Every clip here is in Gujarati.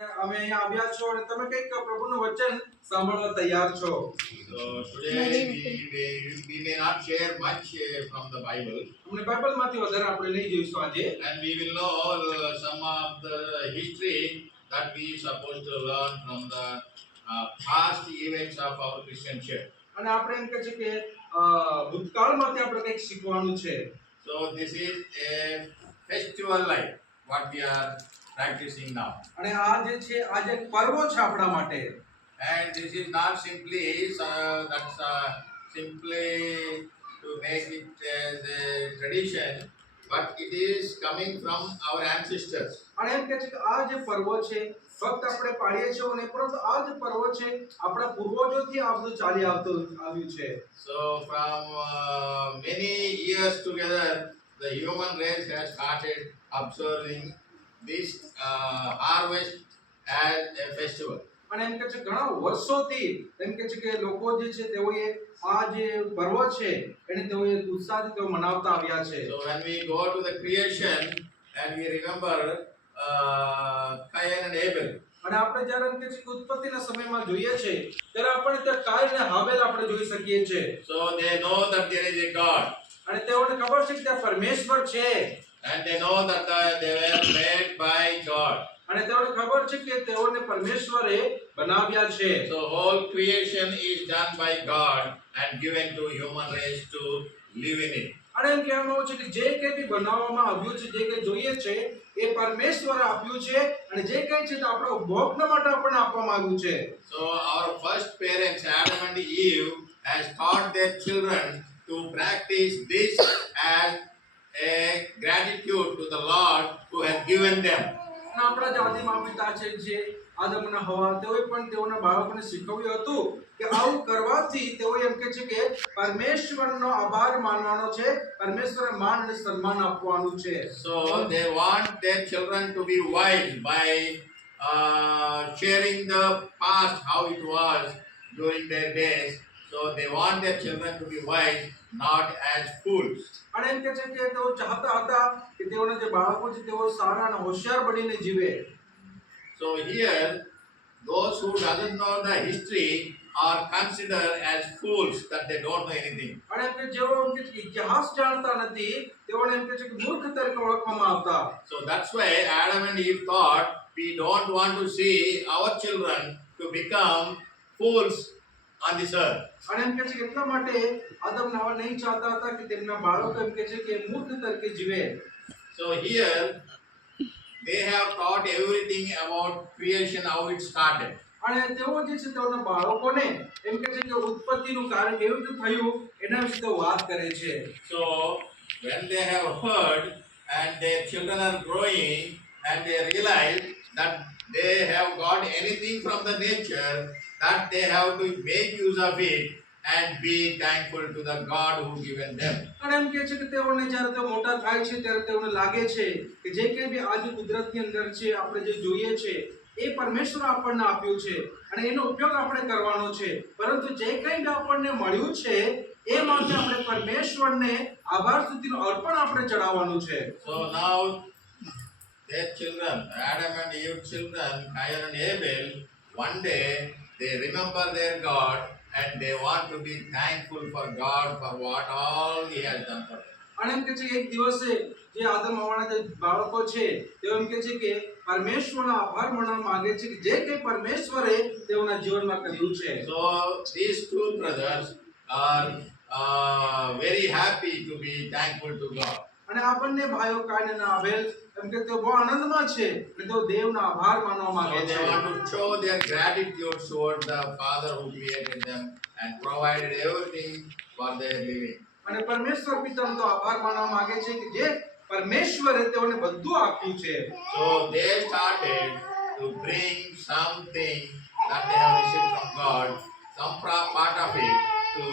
અમે અહીંયા આવ્યા છો અને તમે કંઈક પ્રભુનું વચન સાંભળવા તૈયાર છો. So today we may not share much from the Bible, અમને બાઇબલમાંથી વધારે આપણે નહીં જોઈશું આજે, and we will know some of the history that we supposed to learn from the past events of our Christian church. અને આપણે એમ કહે છે કે ભૂતકાળમાંથી આપણે કંઈક શીખવાનું છે. So this is a festival life what we are practicing now, અને આ જે છે આ જે પર્વો છે આપણા માટે, and this is not simply simply to make it as a tradition, but it is coming from our ancestors. અને એમ કહે છે કે આ જે પર્વો છે ફક્ત આપણે પાડીએ છીએ અને પરંતુ આ જે પર્વો છે આપણા પૂર્વજોથી આ બધું ચાલી આવ્યું છે. So from many years together, the human race has started observing this harvest as a festival. અને એમ કહે છે ઘણા વર્ષોથી એમ કહે છે કે લોકો જે છે તેઓએ આ જે પર્વ છે એને તેઓએ ઉત્સાહથી તેઓ મનાવતા આવ્યા છે. So when we go to the creation and we remember Cain and Abel, અને આપણે જ્યારે એમ કહે છે કે ઉત્પત્તિના સમયમાં જોઈએ છે ત્યારે આપણે ત્યાં કાઈન અને હાબેલ આપણે જોઈ શકીએ છીએ. so they know that there is a God, અને તેઓને ખબર છે કે ત્યાં પરમેશ્વર છે and they know that they were made by God. અને તેઓને ખબર છે કે તેઓને પરમેશ્વરે બનાવ્યા છે. So whole creation is done by God and given to human race to live in it. અને એમ કહેવામાં આવે છે કે જે કંઈ બી બનાવવામાં આવ્યું છે જે કંઈ જોઈએ છે એ પરમેશ્વરે આપ્યું છે અને જે કંઈ છે તે આપણા ઉપભોગના માટે આપણને આપવામાં આવ્યું છે. So our first parents, Adam and Eve, has taught their children to practice this as a gratitude to the Lord who has given them. અને આપણા જે આદિ માતા પિતા છે જે આદમ અને હવા તેઓએ પણ તેઓના બાળકોને શીખવ્યું હતું કે આવું કરવાથી તેઓ એમ કહે છે કે પરમેશ્વરનો આભાર માનવાનો છે, પરમેશ્વરને માન અને સન્માન આપવાનું છે. So they want their children to be wise by sharing the past, how it was during their days. So they want their children to be wise, not as fools. અને એમ કહે છે કે તેઓ ચાહતા હતા કે તેઓના જે બાળકો છે તેઓ સારા અને હોશિયાર બનીને જીવે. So here, those who doesn't know the history are considered as fools, that they don't know anything. અને એમ કે જેઓ એમ કે ઇતિહાસ જાણતા નથી તેઓને એમ કહે છે કે મૂર્ખ તરીકે ઓળખવામાં આવતા. So that's why Adam and Eve thought, we don't want to see our children to become fools on this earth. અને એમ કહે છે કે એટલા માટે આદમ અને હવા નહીં ચાહતા હતા કે તેમના બાળકો એમ કહે છે કે મૂર્ખ તરીકે જીવે. So here, they have taught everything about creation, how it started. અને તેઓ જે છે તેઓના બાળકોને એમ કહે છે કે ઉત્પત્તિનું કારણ કેવી રીતે થયું એના વિશે તેઓ વાત કરે છે. So when they have heard and their children are growing and they realize that they have got anything from the nature, that they have to make use of it and be thankful to the God who given them. અને એમ કહે છે કે તેઓને જ્યારે તેઓ મોટા થાય છે ત્યારે તેઓને લાગે છે કે જે કંઈ બી આજે કુદરતની અંદર છે આપણે જે જોઈએ છે એ પરમેશ્વર આપણને આપ્યું છે અને એનો ઉપયોગ આપણે કરવાનો છે, પરંતુ જે કંઈ બી આપણને મળ્યું છે એ માટે આપણે પરમેશ્વરને આભાર સ્તુતિનું અર્પણ આપણે ચડાવવાનું છે. So now their children, Adam and Eve children, Cain and Abel, one day they remember their God and they want to be thankful for God for what all He has done for them. અને એમ કહે છે કે એક દિવસે જે આદમ હવાના જે બાળકો છે તેઓ એમ કહે છે કે પરમેશ્વરનો આભાર માનવા માંગે છે કે જે કંઈ પરમેશ્વરે તેઓના જીવનમાં કર્યું છે. So these two brothers are very happy to be thankful to God. અને આ બંને ભાઈઓ કાઈન અને આબેલ એમ કે તેઓ બહુ આનંદમાં છે અને તેઓ દેવનો આભાર માનવા So માંગે they છે. want to show their gratitude toward the Father who created them and provided everything for their living. અને પરમેશ્વર પિતાનો તો આભાર માનવા માંગે છે કે જે પરમેશ્વરે તેઓને બધું આપ્યું છે. So they started to bring something that they have received from God, some part of it, to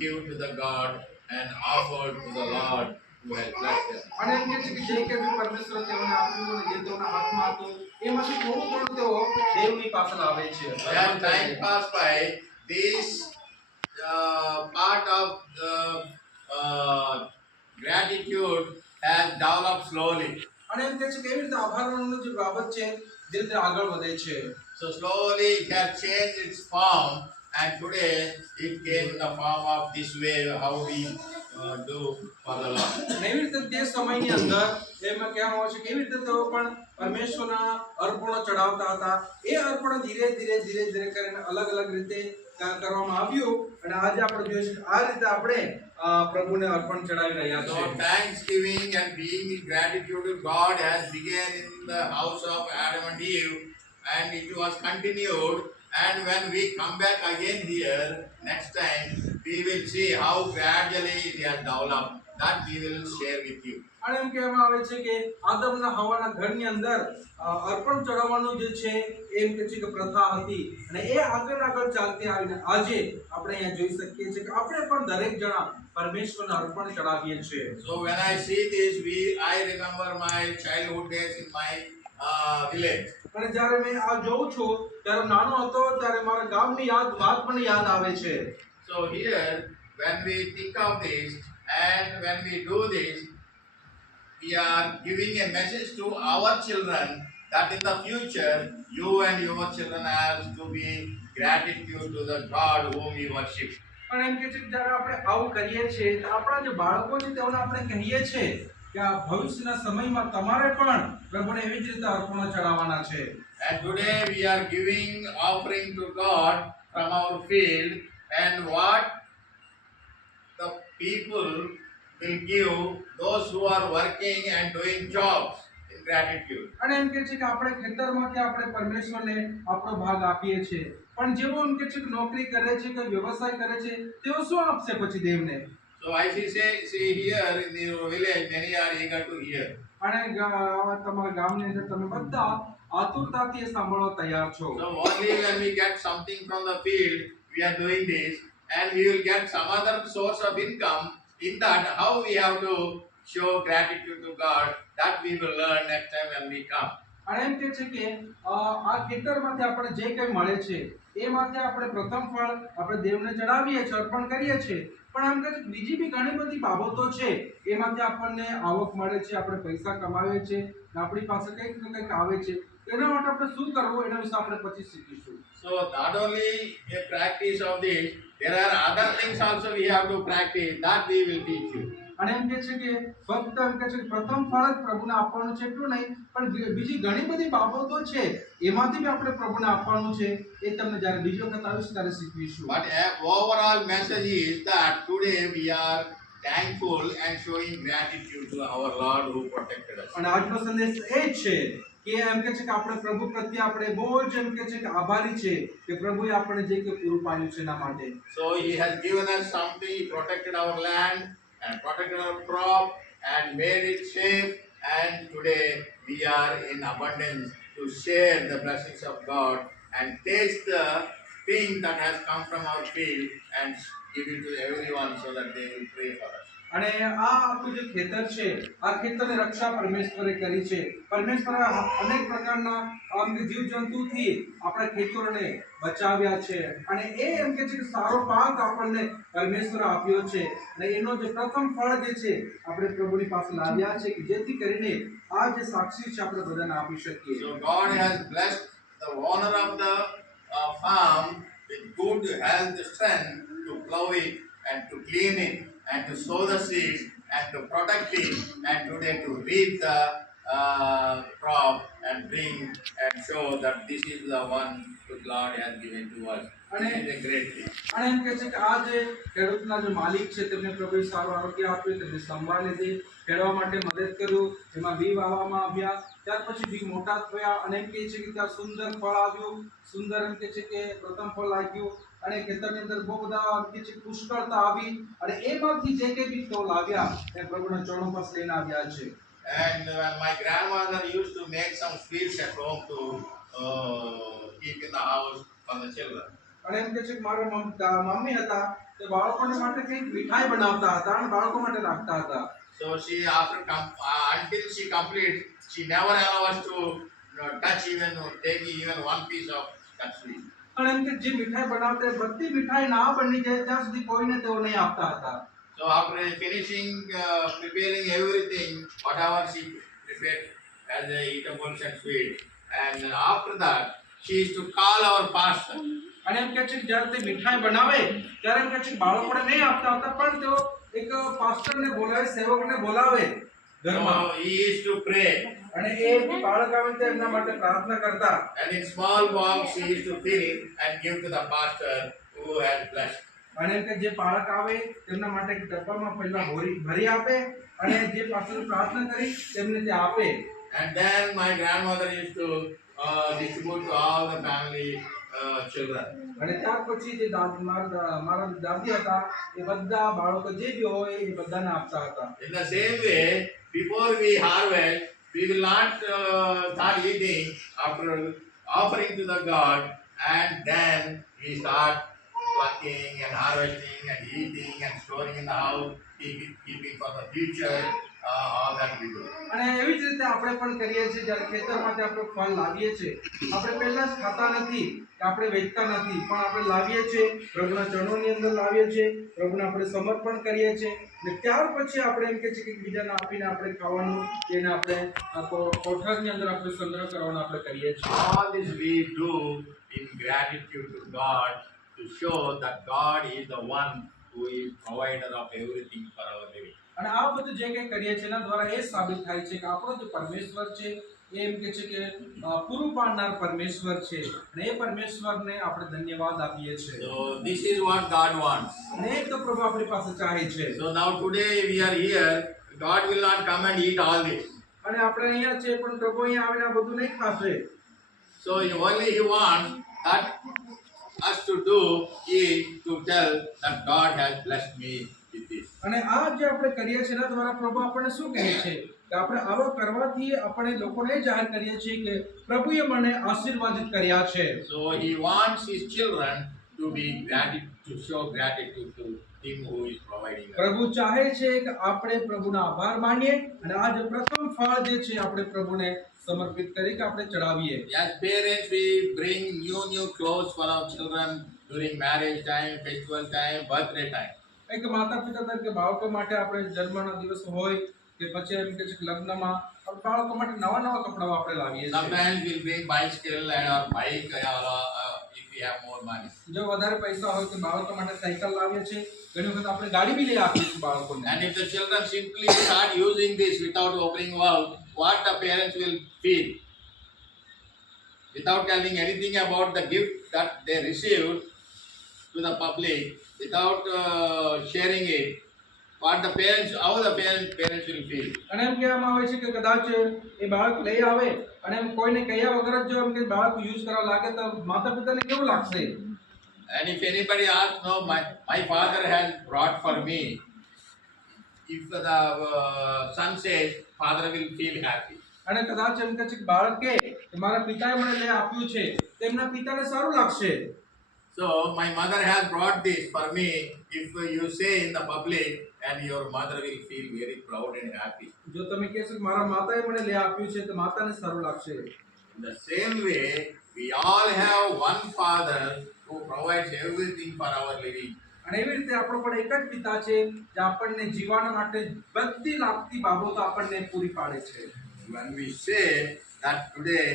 give to the God and offer to the Lord who has blessed them. અને એમ કહે છે કે જે કંઈ બી પરમેશ્વરે તેઓને આપ્યું અને જે તેઓના હાથમાં હતું એમાંથી થોડું થોડું તેઓ દેવની પાસે લાવે છે. As time passed by, this part of the gratitude has developed slowly. અને એમ કહે છે કે એવી રીતે આભાર માનવાની જે બાબત છે ધીરે ધીરે આગળ વધે છે. So slowly it has changed its form, and today it came in the form of this way how we do for the Lord. અને એવી રીતે તે સમયની અંદર એમાં કહેવામાં આવે છે કેવી રીતે તેઓ પણ પરમેશ્વરના અર્પણો ચડાવતા હતા. એ અર્પણો ધીરે ધીરે કરીને અલગ અલગ રીતે કરવામાં આવ્યું અને આજે આપણે જોઈએ છે કે આ રીતે આપણે પ્રભુને અર્પણ ચડાવી રહ્યા So છીએ. thanksgiving and being in gratitude to God has begun in the house of Adam and Eve, and it was continued. And when we come back again here next time, we will see how gradually it has developed. That we will share with you. અને એમ કહેવામાં આવે છે કે આદમના હવાના ઘરની અંદર અર્પણ ચડાવવાનું જે છે એમ કે છે કે પ્રથા હતી અને એ આગળ ચાલતી આવીને આજે આપણે અહીંયા જોઈ શકીએ છીએ કે આપણે પણ દરેક જણા પરમેશ્વરને અર્પણ ચડાવીએ છીએ. So when I see this, I remember my childhood days in my village. અને જ્યારે મેં આ જોઉં છું ત્યારે નાનો હતો ત્યારે મારા ગામની વાત મને યાદ આવે છે. So here, when we think of this and when we do this, we are giving a message to our children that in the future, you and your children have to be gratitude to the God whom we worship. પણ એમ કે છે કે જ્યારે આપણે આવું કરીએ છીએ તો આપણા જે બાળકો છે તેઓને આપણે કહીએ છીએ કે આ ભવિષ્યના સમયમાં તમારે પણ પ્રભુને એવી જ રીતે અર્પણો ચડાવવાના છે. And today we are giving offering to God from our field, and what the people will give those who are working and doing jobs in gratitude. અને એમ કે છે કે આપણે ખેતરમાંથી આપણે પરમેશ્વરને આપણો ભાગ આપીએ છીએ પણ જેઓ એમ કે છે કે નોકરી કરે છે કે વ્યવસાય કરે છે તેઓ શું આપશે પછી દેવને? So I see here in your village, many are eager to hear. અને તમારા ગામની અંદર તમે બધા આતુરતાથી એ સાંભળવા તૈયાર છો. So only when we get something from the field, we are doing this, and we will get some other source of income. In that, how we have to show gratitude to God, that we will learn next time when we come. અને એમ કે છે કે આ ખેતરમાંથી આપણે જે કંઈ મળે છે એમાંથી આપણે પ્રથમ ફળ આપણે દેવને ચડાવીએ છીએ, અર્પણ કરીએ છીએ. પણ આમ કે બીજી બી ઘણી બધી બાબતો છે એમાંથી આપણને આવક મળે છે, આપણે પૈસા કમાવીએ છીએ, આપણી પાસે કંઈક ને કંઈક આવે છે. એના માટે આપણે શું કરવું એના વિશે આપણે પછી શીખીશું. So not only a practice of this, there are other things also we have to practice, that we will teach you. અને એમ કે છે કે ફક્ત એમ કે છે કે પ્રથમ ફળ જ પ્રભુને આપવાનું છે એટલું નહીં પણ બીજી ઘણી બધી બાબતો છે એમાંથી બી આપણે પ્રભુને આપવાનું છે. એ તમને જ્યારે બીજી વખત આવીશું ત્યારે શીખવીશું. But overall message is that today we are thankful and showing gratitude to our Lord who protected us. અને આજનો સંદેશ એ જ છે કે એમ કે છે કે આપણે પ્રભુ પ્રત્યે આપણે બહુ જ એમ કે છે કે આભારી છે કે પ્રભુએ આપણે જે કે પૂરું પાડ્યું છે એના માટે. So he has given us something, he protected our land and protected our crop and made it safe, and today we are in abundance to share the blessings of God and taste the thing that has come from our field and give it to everyone so that they will pray for us. અને આ આપણું જે ખેતર છે આ ખેતરની રક્ષા પરમેશ્વરે કરી છે. પરમેશ્વરે અનેક પ્રકારના જીવજંતુથી આપણા ખેતરોને બચાવ્યા છે અને એ એમ કે છે કે સારો પાક આપણને પરમેશ્વરે આપ્યો છે અને એનો જે પ્રથમ ફળ જે છે આપણે પ્રભુની પાસે લાવ્યા છે કે જેથી કરીને આ જે સાક્ષી છે આપણે બધાને આપી શકીએ. So God has blessed the owner of the farm with good health, strength to plow it and to clean it and to sow the seeds and to protect it and today to reap the crop and bring and show that this is the one that God has given to us. This is a great thing. અને એમ કહે છે કે આ જે ખેડૂતના જે માલિક છે તેમને પ્રભુએ સારું આરોગ્ય આપ્યું, તેમને સંભાળ લીધી, ખેડવા માટે મદદ કર્યું, એમાં બી વાવવામાં આવ્યા, ત્યાર પછી બી મોટા થયા અને એમ કહે છે કે ત્યાં સુંદર ફળ આવ્યું, સુંદર એમ કહે છે કે પ્રથમ ફળ લાગ્યું અને ખેતરની અંદર બહુ બધા એમ કહે છે પુષ્કળતા આવી અને એમાંથી જે કંઈ બી તેઓ લાવ્યા તે પ્રભુના ચરણો પાસે લઈને આવ્યા છે. And my grandmother used to make some sweets at home to keep in the house for the children. અને એમ કહે છે કે મારા મમ્મી હતા તે બાળકોને માટે કંઈક મીઠાઈ બનાવતા હતા અને બાળકો માટે રાખતા હતા. So she until she completes, she never allow us to touch even or take even one piece of that sweet. અને એમ કે જે મીઠાઈ બનાવતા બધી મીઠાઈ ના બની જાય ત્યાં સુધી કોઈને તેઓ નહીં આપતા હતા. So after finishing preparing everything, whatever she prepared as a eatables and sweet, and after that, she is to call our pastor. અને એમ કહે છે કે જ્યારે તે મીઠાઈ બનાવે ત્યારે એમ કહે છે કે બાળકોને નહીં આપતા હતા, પણ તેઓ એક પાસ્ટરને બોલાવે, સેવકને બોલાવે ઘરમાં, So he is to pray. અને એ બાળક આવે તો એમના માટે પ્રાર્થના કરતા. And in small box, he is to fill it and give to the pastor who has blessed. અને એમ કે જે બાળક આવે તેમના માટે એક ડબ્બામાં પહેલા ભરી આપે, અને જે પાસ્ટર પ્રાર્થના કરી તેમને તે આપે. And then my grandmother used to distribute to all the family children. અને ત્યાર પછી જે મારા દાદી હતા એ બધા બાળકો જે બી હોય એ બધાને આપતા હતા. In the same way, before we harvest, we will not start eating after offering to the God, and then we start plucking and harvesting and eating and storing in the house, keeping for the future, all that we do. અને એવી જ રીતે આપણે પણ કરીએ છીએ. જ્યારે ખેતરમાંથી આપણે ફળ લાવીએ છીએ, આપણે પહેલા જ ખાતા નથી કે આપણે વેચતા નથી, પણ આપણે લાવીએ છીએ, પ્રભુના ચરણોની અંદર લાવીએ છીએ, પ્રભુને આપણે સમર્પણ કરીએ છીએ, અને ત્યાર પછી આપણે એમ કહે છે કે બીજાને આપીને આપણે ખાવાનું, એને આપણે કોઠારની અંદર આપણે સંગ્રહ કરવાનો આપણે કરીએ છીએ. All this we do in gratitude to God, to show that God is the one who is provider of everything for our living. અને આ બધું જે કંઈ કરીએ છીએ એના દ્વારા એ સાબિત થાય છે કે આપણો જે પરમેશ્વર છે એ એમ કે છે કે પૂરું પાડનાર પરમેશ્વર છે, અને એ પરમેશ્વરને આપણે ધન્યવાદ આપીએ છીએ. So this is what God wants. અને એ તો પ્રભુ આપણી પાસે ચાહે છે. So now today we are here, God will not come and eat all this. અને આપણે અહીંયા છે પણ પ્રભુ અહીંયા આવીને આ બધું નહીં ખાશે. So only He wants that us to do is to tell that God has blessed me with this. અને આ જે આપણે કરીએ છીએ એના દ્વારા પ્રભુ આપણને શું કહે છે કે આપણે આવા કરવાથી આપણે લોકોને જાહેર કરીએ છીએ કે પ્રભુએ મને આશીર્વાદિત કર્યા છે. So He wants His children to be to show gratitude to Him who is providing us. પ્રભુ ચાહે છે કે આપણે પ્રભુનો આભાર માનીએ, અને આ જે પ્રથમ ફળ જે છે આપણે પ્રભુને સમર્પિત કરી કે આપણે ચડાવીએ. As parents, we bring new clothes for our children during marriage time, festival time, birthday time. એક માતા પિતા તરીકે બાળકો માટે આપણે જન્મનો દિવસ હોય કે પછી એમ કે છે કે લગ્નમાં આપણે બાળકો માટે નવા નવા કપડાઓ આપણે લાવીએ છીએ. Sometimes we'll bring bicycle and our bike if we have more money. જો વધારે પૈસા હોય તો બાળકો માટે સાયકલ લાવીએ છીએ. ઘણી વખત આપણે ગાડી બી લઈ આપીએ છીએ બાળકોને. And if the children simply start using this without opening mouth, what the parents will feel? Without telling anything about the gift that they received to the public, without sharing it, what the parents, how the parents will feel? અને એમ કહેવામાં આવે છે કે કદાચ એ બાળક લઈ આવે અને એમ કોઈને કહ્યા વગર જ જો એમ કે બાળક યુઝ કરવા લાગે તો માતા પિતાને કેવું લાગશે? And if anybody asks, no, my father has brought for me, if the son says, father will feel happy. અને કદાચ એમ કહે છે કે બાળકે મારા પિતાએ મને લઈ આપ્યું છે તો એમના પિતાને સારું લાગશે. So my mother has brought this for me. If you say in the public, and your mother will feel very proud and happy. જો તમે કહેશો કે મારા માતાએ મને લઈ આપ્યું છે તો માતાને સારું લાગશે. In the same way, we all have one Father who provides everything for our living. અને એવી રીતે આપણો પણ એક જ પિતા છે જે આપણને જીવન માટે બધી લાગતી બાબતો આપણને પૂરી પાડે છે. When we say that today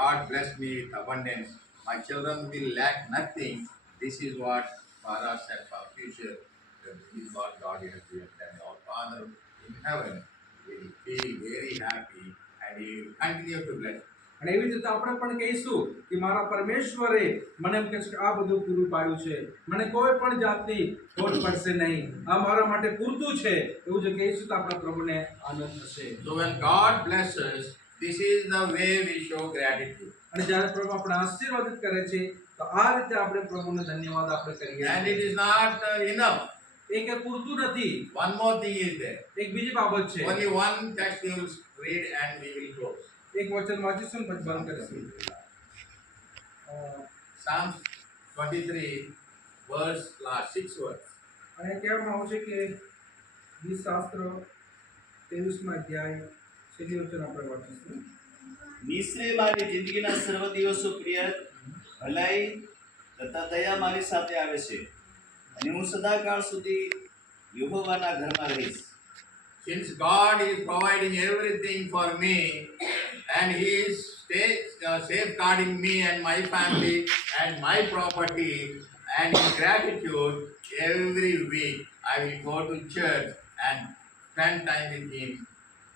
God bless me with abundance, my children will lack nothing, this is what for us and for future, this is what God has given. And our Father in heaven will feel very happy and He will continue to bless. અને એવી રીતે આપણે પણ કહીશું કે મારા પરમેશ્વરે મને એમ કહે છે કે આ બધું પૂરું પાડ્યું છે, મને કોઈ પણ જાતની ખોટ પડશે નહીં, આ મારા માટે પૂરતું છે, એવું જો કહીશું તો આપણા પ્રભુને આનંદ થશે. So when God blesses, this is the way we show gratitude. અને જ્યારે પ્રભુ આપણે આશીર્વાદિત કરે છે તો આ રીતે આપણે પ્રભુને ધન્યવાદ આપણે કરીએ. And it is not enough. એ કે પૂરતું નથી. One more thing is there. એક બીજી બાબત છે. Only one text we will read and we will close. એક વચન વાંચીશું પછી બંધ કરીશું. Psalm 23 verse last 6 words. અને કહેવામાં આવશે કે ગીતશાસ્ત્ર 23મા અધ્યાય છેલ્લી વચન આપણે વાંચીશું. નિશ્ચય મારી જિંદગીના સર્વ દિવસો પ્રિય ભલાઈ તથા દયા મારી સાથે આવે છે, અને હું સદાકાળ સુધી યહોવાના ઘરમાં રહીશ. since God is providing everything for me and He is safeguarding me and my family and my property, and in gratitude, every week I will go to church and spend time with Him,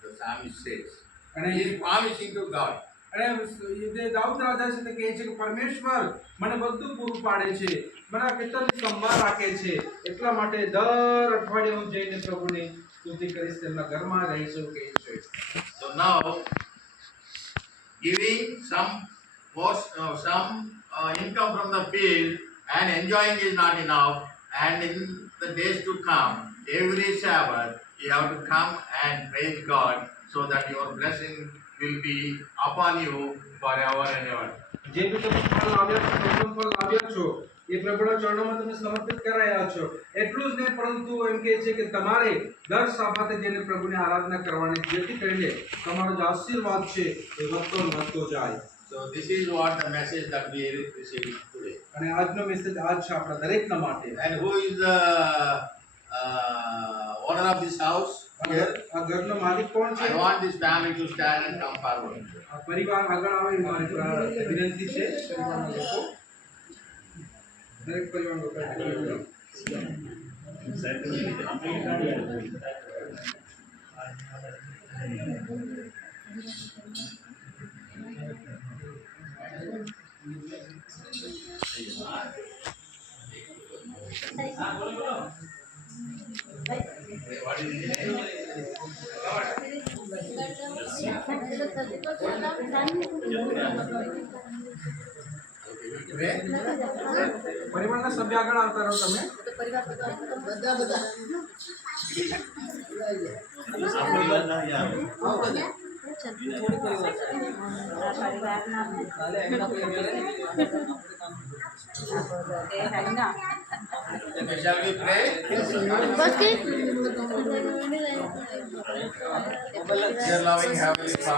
the psalmist says. And he is promising to God. અને એ દાઉદ રાજા છે તે કહે છે કે પરમેશ્વર મને બધું પૂરું પાડે છે, મારા ખેતરની સંભાળ રાખે છે, એટલા માટે દર અઠવાડિયે હું જઈને પ્રભુની સ્તુતિ કરીશ, તેમના ઘરમાં રહીશ એવું કહે છે. So now, giving some income from the field and enjoying is not enough. And in the days to come, every Sabbath, you have to come and praise God so that your blessing will be upon you forever and ever. જે બી તમે ફળ લાવ્યા છો, પ્રથમ ફળ લાવ્યા છો, એ પ્રભુના ચરણોમાં તમે સમર્પિત કરાયા છો. એટલું જ નહીં, પરંતુ એમ કહે છે કે તમારે દર સાબતે જઈને પ્રભુની આરાધના કરવાની, જેથી કરીને તમારો જે આશીર્વાદ છે એ વધતો ને વધતો જાય. So this is what the message that we received today. અને આજનો મેસેજ આજ છે આપણા દરેકના માટે. And who is the owner of this house? Here. આ ઘરનો માલિક કોણ છે? I want this family to stand and come forward. આ પરિવાર આગળ આવે એ મારી વિનંતી છે. પરિવારના લોકો, દરેક પરિવારના લોકો આગળ આવે. What is his name? Okay, પરિવારના સભ્ય આગળ આવતા રહો તમે. shall we pray? Dear loving Heavenly Father,